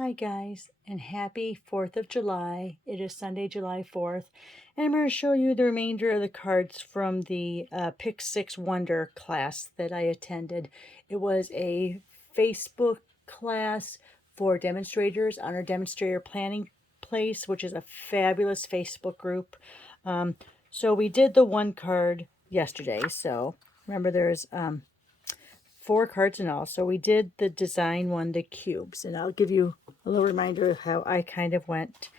Hi guys, and happy 4th of July. It is Sunday, July 4th, and I'm going to show you the remainder of the cards from the Pick 6 Wonder class that I attended. It was a Facebook class for demonstrators on our demonstrator planning place, which is a fabulous Facebook group. So we did the one card yesterday, so remember there's 4 cards in all. So we did the design one, the cubes, and I'll give you a little reminder of how I kind of went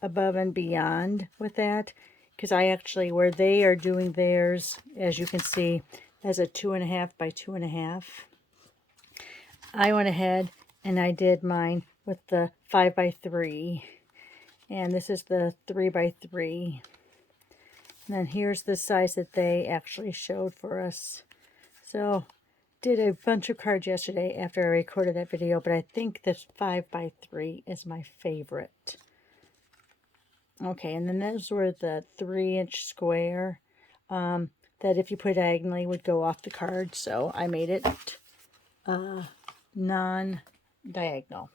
above and beyond with that, because I actually, where they are doing theirs, as you can see, as a 2.5 by 2.5, I went ahead and I did mine with the 5 by 3, and this is the 3 by 3. And then here's the size that they actually showed for us. So did a bunch of cards yesterday after I recorded that video, but I think this 5 by 3 is my favorite. Okay, and then those were the 3-inch square that if you put diagonally would go off the card, so I made it non-diagonal.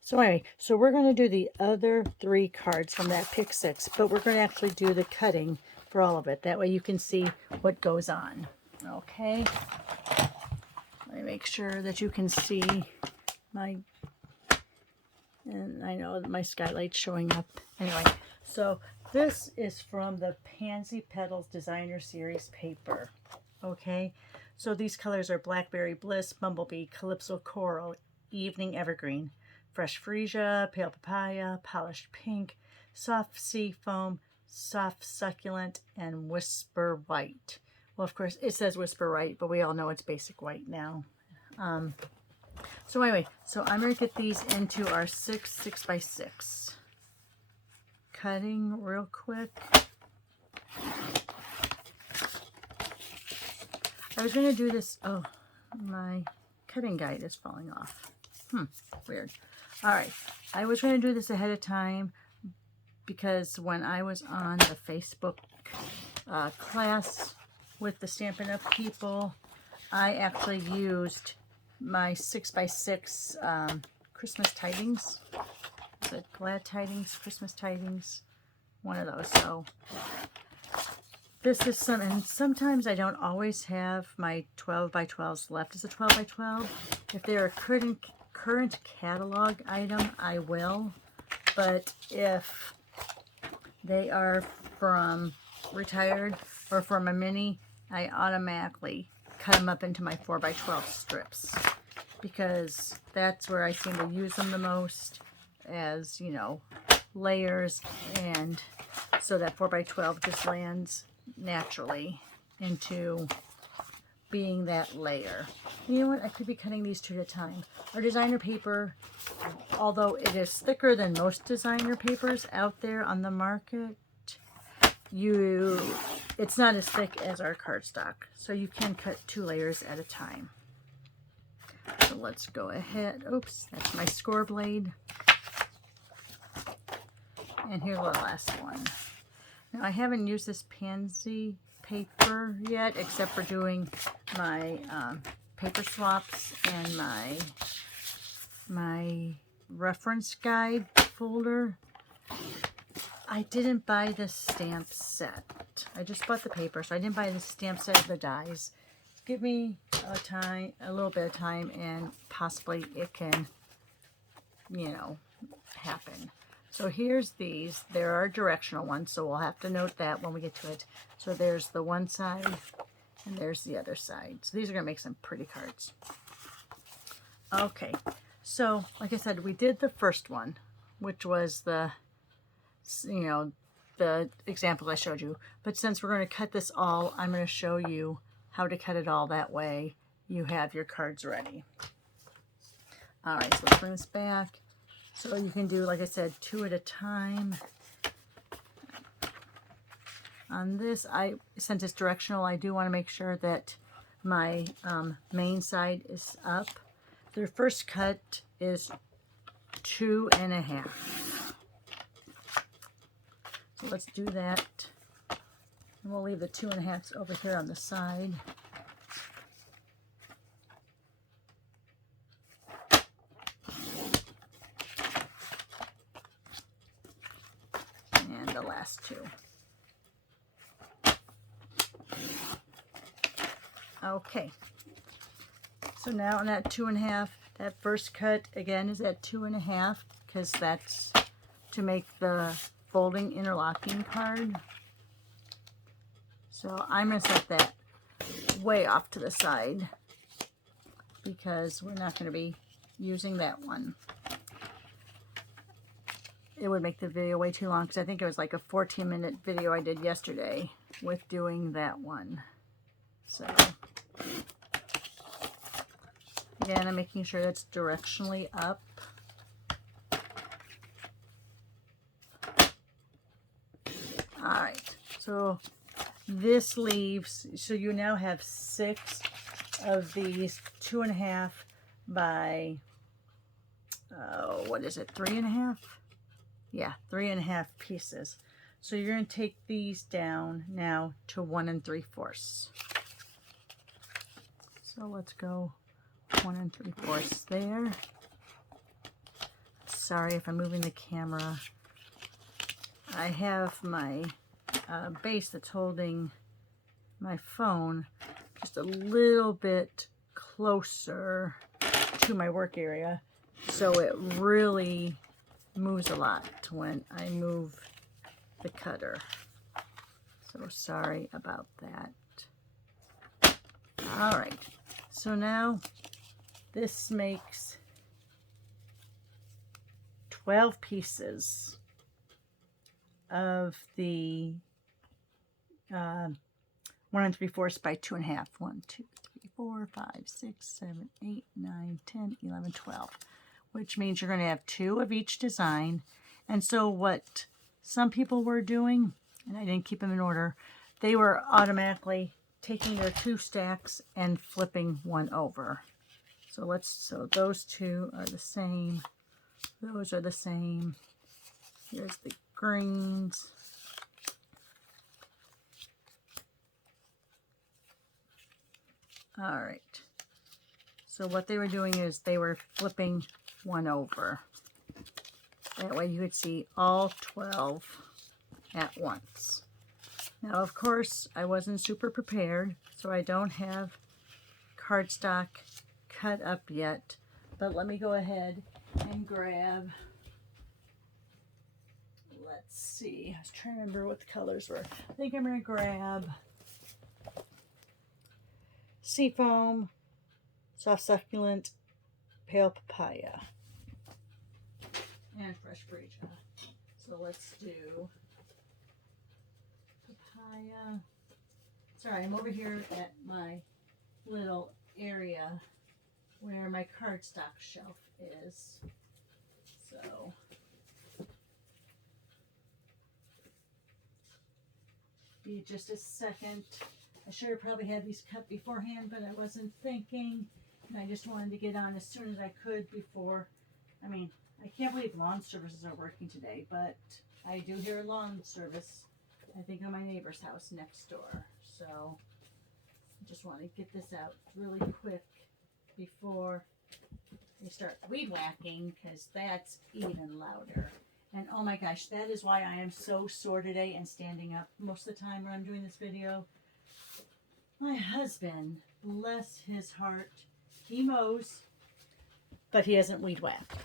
So anyway, so we're going to do the other 3 cards from that Pick 6, but we're going to actually do the cutting for all of it. That way you can see what goes on. Okay. Let me make sure that you can see my, and I know that my skylight's showing up. Anyway, so this is from the Pansy Petals Designer Series paper. Okay, so these colors are Blackberry Bliss, Bumblebee, Calypso Coral, Evening Evergreen, Fresh Freesia, Pale Papaya, Polished Pink, Soft Sea Foam, Soft Succulent, and Whisper White. Well, of course, it says Whisper White, but we all know it's basic white now. So anyway, so I'm going to get these into our 6 by 6. Cutting real quick. I was going to do this. Oh, my cutting guide is falling off. Weird. All right. I was going to do this ahead of time because when I was on the Facebook class with the Stampin' Up! People, I actually used my 6 by 6 Christmas Tidings. Is it Glad Tidings, Christmas Tidings? One of those. So this is some, and sometimes I don't always have my 12 by 12s left as a 12 by 12. If they're a current catalog item, I will. But if they are from retired or from a mini, I automatically cut them up into my 4 by 12 strips because that's where I seem to use them the most, as you know, layers, and so that 4 by 12 just lands naturally into being that layer. You know what? I could be cutting these 2 at a time. Our designer paper, although it is thicker than most designer papers out there on the market, it's not as thick as our cardstock, so you can cut 2 layers at a time. So let's go ahead. Oops, that's my score blade. And here's the last one. Now I haven't used this Pansy paper yet, except for doing my paper swaps and my reference guide folder. I didn't buy the stamp set. I just bought the paper, so I didn't buy the stamp set of the dies. Give me a little bit of time, and possibly it can, you know, happen. So here's these. There are directional ones, so we'll have to note that when we get to it. So there's the one side, and there's the other side. So these are going to make some pretty cards. Okay, so like I said, we did the first one, which was the, you know, the example I showed you. But since we're going to cut this all, I'm going to show you how to cut it all. That way you have your cards ready. All right, so let's bring this back. So you can do, like I said, 2 at a time. On this, since it's directional, I do want to make sure that my main side is up. The first cut is 2.5. So let's do that. And we'll leave the 2.5s over here on the side. last two. Okay, so now on that 2.5, that first cut again is at 2.5 because that's to make the folding interlocking card. So I'm going to set that way off to the side because we're not going to be using that one. It would make the video way too long because I think it was like a 14-minute video I did yesterday with doing that one. So again, I'm making sure that's directionally up. All right, so this leaves, so you now have 6 of these 2.5 by, what is it, 3.5? Yeah, 3.5 pieces. So you're going to take these down now to 1 3/4. So let's go 1 3/4 there. Sorry if I'm moving the camera. I have my base that's holding my phone just a little bit closer to my work area, so it really moves a lot when I move the cutter. So sorry about that. All right, so now this makes 12 pieces of the 1 3/4 by 2.5. 1 2 3 4 5 6 7 8 9 10 11 12, which means you're going to have 2 of each design. And so what some people were doing, and I didn't keep them in order, they were automatically taking their 2 stacks and flipping one over. So those 2 are the same. Those are the same. Here's the greens. All right. So what they were doing is they were flipping one over. That way you could see all 12 at once. Now, of course, I wasn't super prepared, so I don't have cardstock cut up yet. But let me go ahead and grab, let's see, I was trying to remember what the colors were. I think I'm going to grab Seafoam, Soft Succulent, Pale Papaya, and Fresh Freesia. So let's do papaya. Sorry, I'm over here at my little area where my cardstock shelf is. So be just a second. I should have probably had these cut beforehand, but I wasn't thinking, and I just wanted to get on as soon as I could before. I mean, I can't believe lawn services are working today, but I do hear a lawn service, I think, on my neighbor's house next door. So I just want to get this out really quick before they start weed whacking, because that's even louder. And oh my gosh, that is why I am so sore today and standing up most of the time when I'm doing this video. My husband, bless his heart, he mows, but he hasn't weed whacked.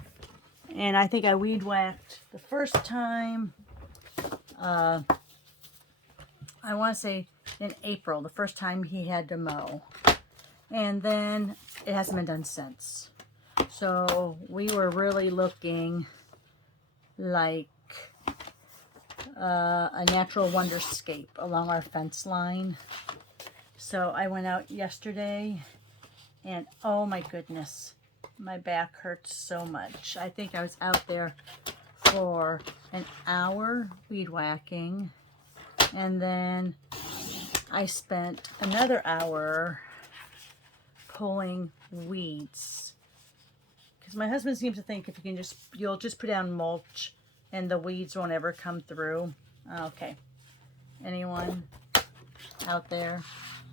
And I think I weed whacked the first time, I want to say in April, the first time he had to mow. And then it hasn't been done since. So we were really looking like a natural wonderscape along our fence line. So I went out yesterday and oh my goodness, my back hurts so much. I think I was out there for an hour weed whacking, and then I spent another hour pulling weeds. Because my husband seems to think if you can you'll just put down mulch and the weeds won't ever come through. Okay. Anyone out there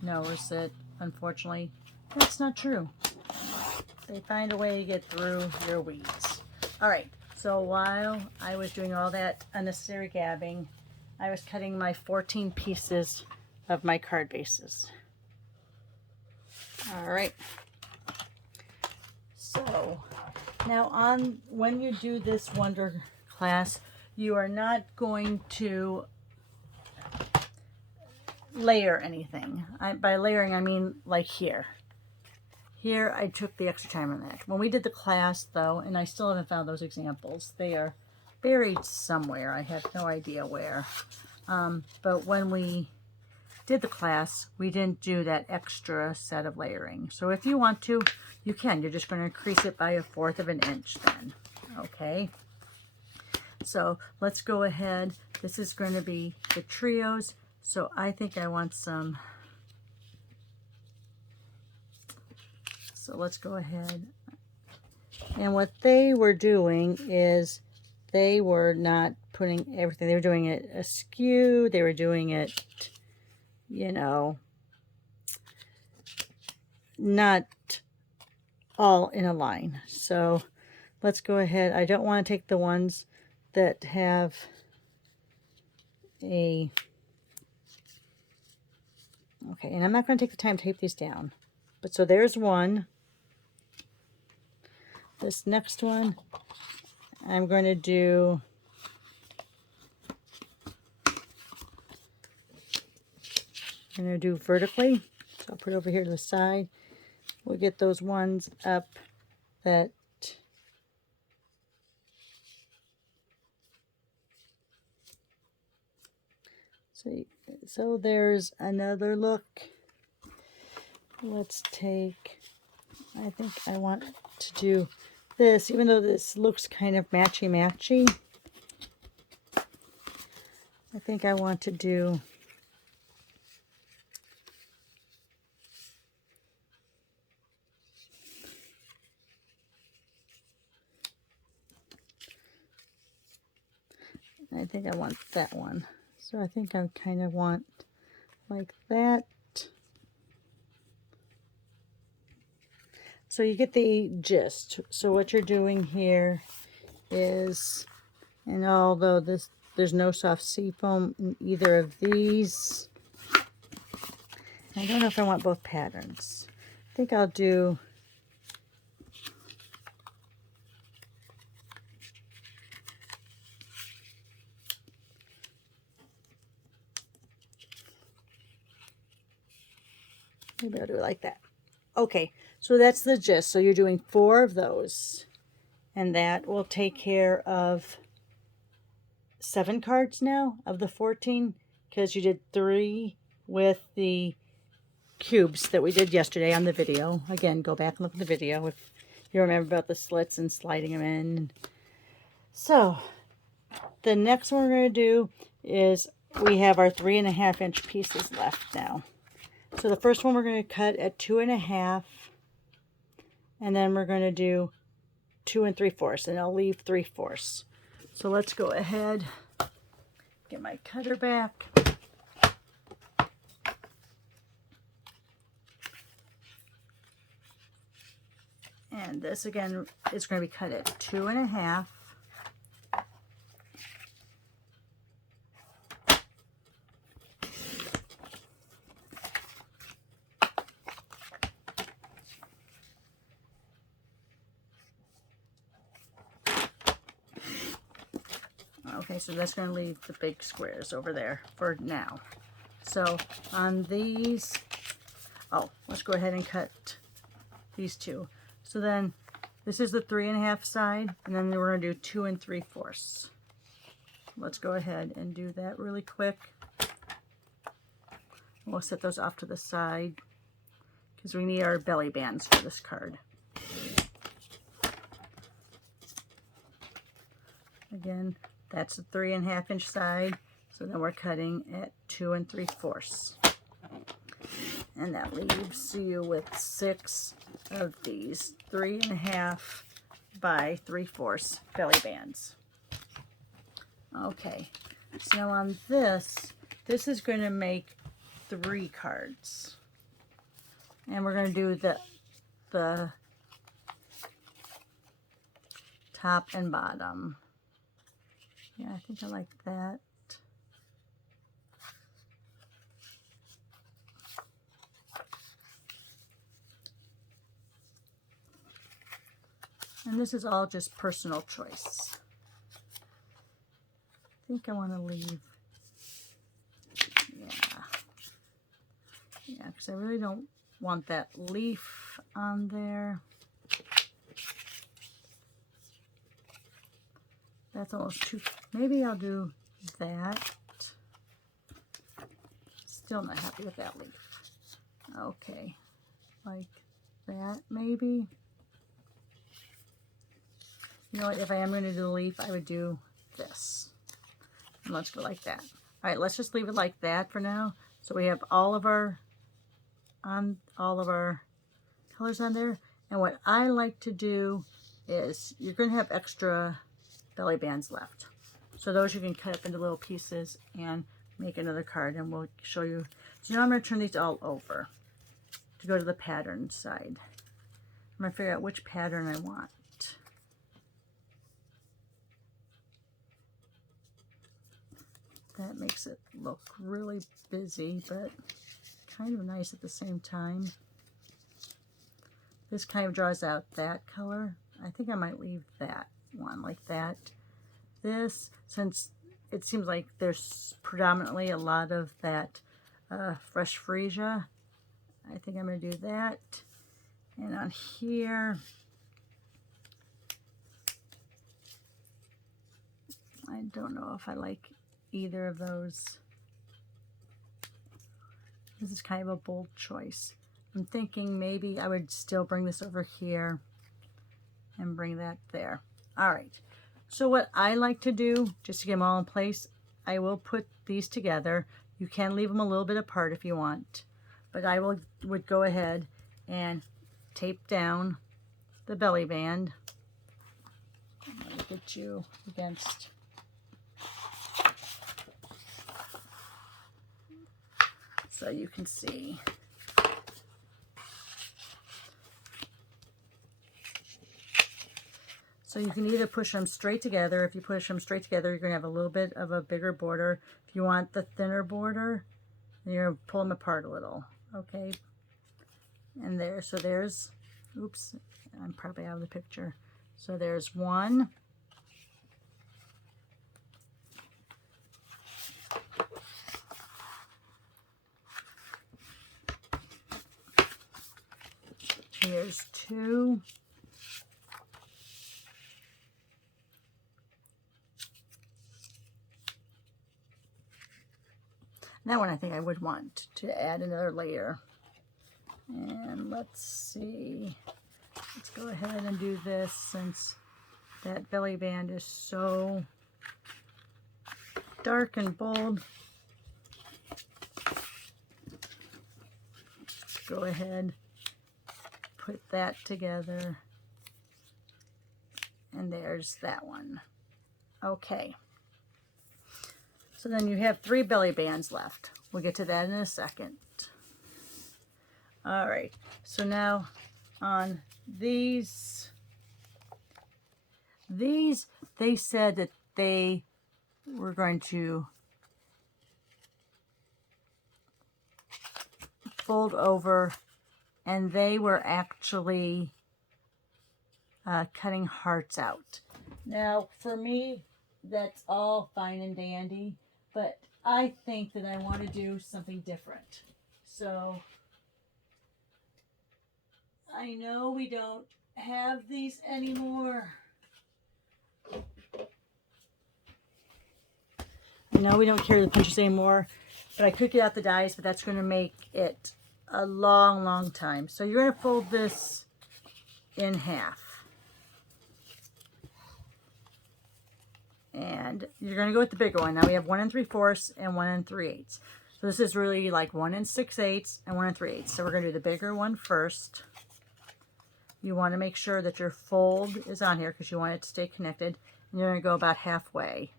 knows that, unfortunately, that's not true. They find a way to get through your weeds. All right, so while I was doing all that unnecessary gabbing, I was cutting my 14 pieces of my card bases. All right. So now when you do this Wonder class, you are not going to layer anything. By layering, I mean like here. Here, I took the extra time on that. When we did the class, though, and I still haven't found those examples, they are buried somewhere. I have no idea where. But when we did the class, we didn't do that extra set of layering. So if you want to, you can. You're just going to increase it by 1/4 of an inch then. Okay. So let's go ahead. This is going to be the trios. So I think I want some. So let's go ahead. And what they were doing is they were not putting everything. They were doing it askew. They were doing it, you know, not all in a line. So let's go ahead. I don't want to take the ones that have a, okay, and I'm not going to take the time to tape these down. But so there's one. This next one, I'm going to do, vertically. So I'll put it over here to the side. We'll get those ones up that so there's another look. Let's take, I think I want to do this, even though this looks kind of matchy-matchy. I think I want to do that one. So I think I kind of want like that. So you get the gist. So what you're doing here is, and although there's no soft seafoam in either of these, I don't know if I want both patterns. I think I'll do, maybe I'll do it like that. Okay, so that's the gist. So you're doing 4 of those, and that will take care of 7 cards now of the 14, because you did 3 with the cubes that we did yesterday on the video. Again, go back and look at the video if you remember about the slits and sliding them in. So the next one we're going to do is, we have our 3.5 inch pieces left now. So the first one we're going to cut at 2.5, and then we're going to do 2 3/4, and I'll leave 3/4. So let's go ahead, get my cutter back. And this again is going to be cut at 2.5. Okay, so that's going to leave the big squares over there for now. So on these, oh, let's go ahead and cut these 2. So then this is the 3.5 side, and then we're going to do 2 3/4. Let's go ahead and do that really quick. We'll set those off to the side because we need our belly bands for this card. Again, that's the 3.5 inch side. So then we're cutting at 2 3/4. And that leaves you with 6 of these 3.5 by 3/4 belly bands. Okay, so now on this is going to make 3 cards. And we're going to do the top and bottom. Yeah, I think I like that. And this is all just personal choice. I think I want to leave, yeah, because I really don't want that leaf on there. That's almost too, maybe I'll do that. Still not happy with that leaf. Okay, like that maybe. You know what, if I am going to do the leaf, I would do this. And let's go like that. All right, let's just leave it like that for now. So we have all of our colors on there. And what I like to do is, you're going to have extra belly bands left. So those you can cut up into little pieces and make another card, and we'll show you. So now I'm going to turn these all over to go to the pattern side. I'm going to figure out which pattern I want. That makes it look really busy, but kind of nice at the same time. This kind of draws out that color. I think I might leave that one like that. This, since it seems like there's predominantly a lot of that fresh freesia, I think I'm going to do that. And on here, I don't know if I like either of those. This is kind of a bold choice. I'm thinking maybe I would still bring this over here and bring that there. All right. So what I like to do, just to get them all in place, I will put these together. You can leave them a little bit apart if you want, but I would go ahead and tape down the belly band. I'm going to get you against. So you can see. So you can either push them straight together. If you push them straight together, you're going to have a little bit of a bigger border. If you want the thinner border, then you're going to pull them apart a little. Okay. And there, so there's, oops, I'm probably out of the picture. So there's one. Here's two. That one I think I would want to add another layer. And let's see. Let's go ahead and do this since that belly band is so dark and bold. Go ahead, put that together. And there's that one. Okay. So then you have 3 belly bands left. We'll get to that in a second. All right, so now on these, they said that they were going to fold over, and they were actually cutting hearts out. Now, for me, that's all fine and dandy, but I think that I want to do something different. So I know we don't have these anymore. I know we don't carry the punches anymore, but I could get out the dies, but that's going to make it a long, long time. So you're going to fold this in half. And you're going to go with the bigger one. Now we have 1 3/4 and 1 3/8. So this is really like 1 6/8 and 1 3/8. So we're going to do the bigger one first. You want to make sure that your fold is on here because you want it to stay connected. And you're going to go about halfway.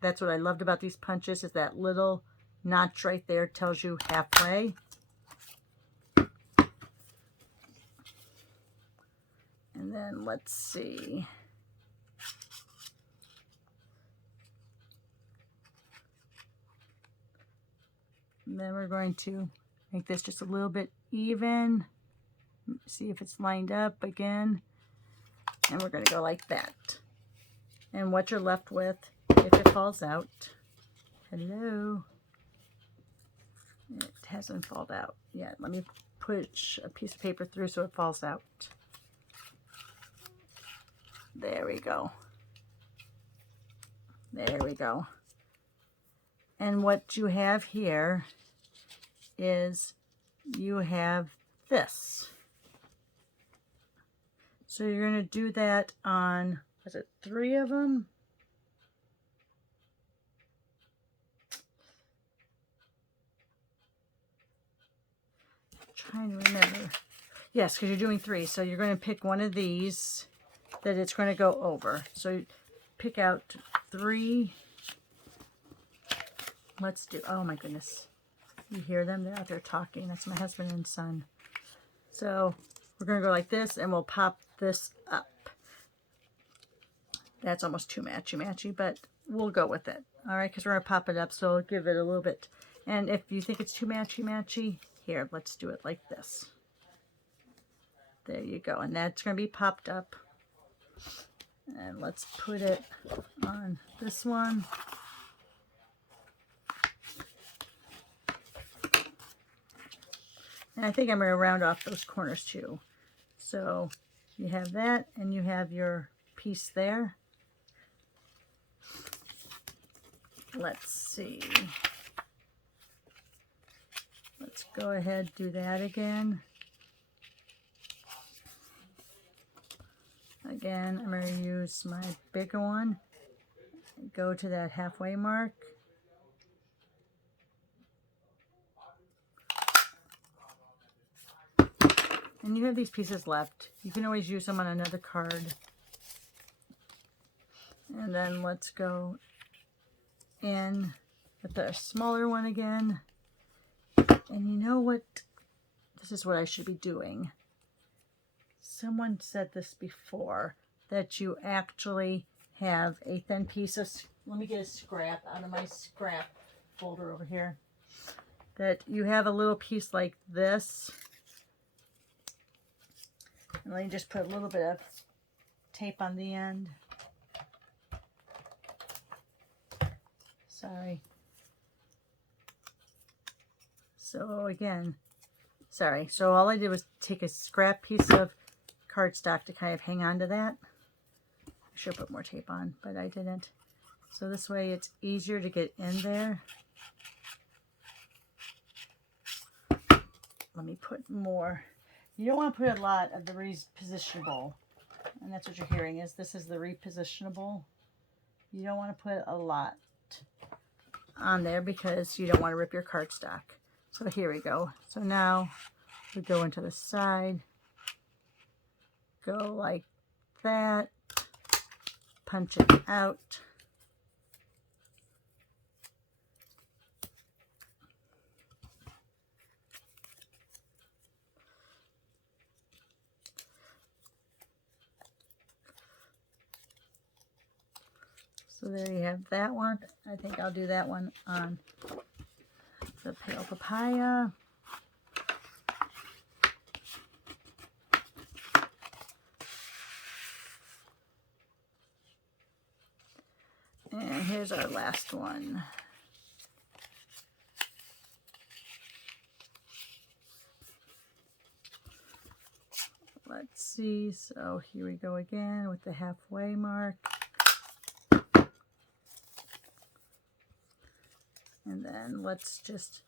That's what I loved about these punches, is that little notch right there tells you halfway. And then let's see. And then we're going to make this just a little bit even. See if it's lined up again. And we're going to go like that. And what you're left with, if it falls out, hello, it hasn't fallen out yet. Let me push a piece of paper through so it falls out. There we go. There we go. And what you have here is you have this. So you're going to do that on, was it 3 of them? I'm trying to remember. Yes, because you're doing 3. So you're going to pick one of these that it's going to go over. So pick out 3. Let's do, oh my goodness. You hear them? They're out there talking. That's my husband and son. So we're going to go like this, and we'll pop this up. That's almost too matchy-matchy, but we'll go with it. All right, because we're going to pop it up, so I'll give it a little bit. And if you think it's too matchy-matchy, here, let's do it like this. There you go. And that's going to be popped up. And let's put it on this one. And I think I'm going to round off those corners too. So you have that, and you have your piece there. Let's see. Let's go ahead, do that again. Again, I'm going to use my bigger one. Go to that halfway mark. And you have these pieces left. You can always use them on another card. And then let's go in with the smaller one again. And you know what? This is what I should be doing. Someone said this before, that you actually have a thin piece of, let me get a scrap out of my scrap folder over here, that you have a little piece like this. And let me just put a little bit of tape on the end. Sorry. So again, sorry. So all I did was take a scrap piece of cardstock to kind of hang on to that. I should put more tape on, but I didn't. So this way it's easier to get in there. Let me put more. You don't want to put a lot of the repositionable. And that's what you're hearing, is this is the repositionable. You don't want to put a lot on there because you don't want to rip your cardstock. So here we go. So now we go into the side, go like that, punch it out. So there you have that one. I think I'll do that one on the pale papaya. And here's our last one. Let's see. So here we go again with the halfway mark. And then let's just,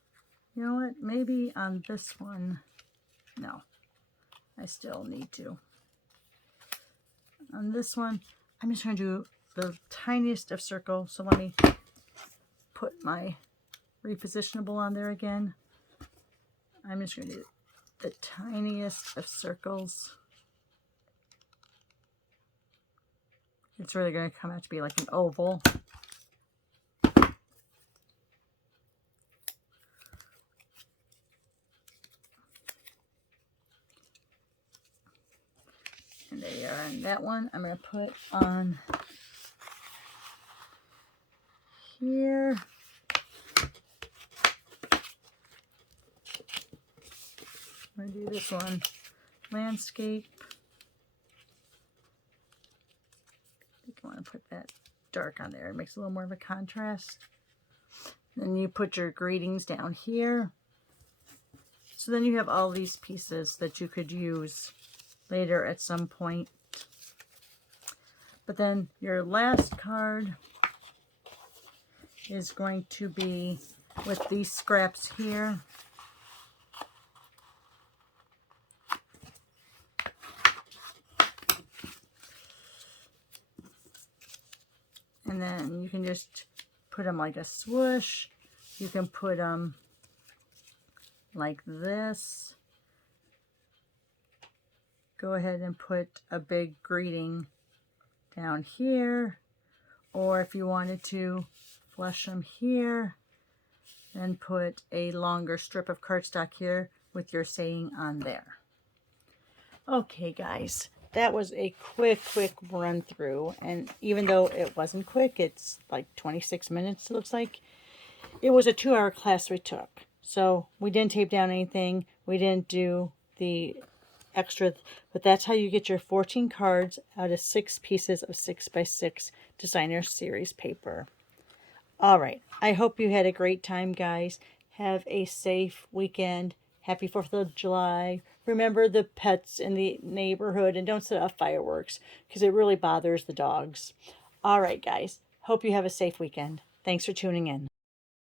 you know what, maybe on this one, no, I still need to. On this one, I'm just going to do the tiniest of circles. So let me put my repositionable on there again. I'm just going to do the tiniest of circles. It's really going to come out to be like an oval. And there you are. And that one I'm going to put on here. I'm going to do this one, landscape. I want to put that dark on there. It makes a little more of a contrast. Then you put your greetings down here. So then you have all these pieces that you could use later at some point. But then your last card is going to be with these scraps here. And then you can just put them like a swoosh. You can put them like this. Go ahead and put a big greeting down here. Or if you wanted to flush them here, then put a longer strip of cardstock here with your saying on there. Okay, guys. That was a quick run through, and even though it wasn't quick, it's like 26 minutes, it looks like. It was a 2-hour class we took, so we didn't tape down anything, we didn't do the extra, but that's how you get your 14 cards out of 6 pieces of 6x6 designer series paper. Alright, I hope you had a great time, guys. Have a safe weekend. Happy 4th of July. Remember the pets in the neighborhood and don't set off fireworks because it really bothers the dogs. All right, guys. Hope you have a safe weekend. Thanks for tuning in.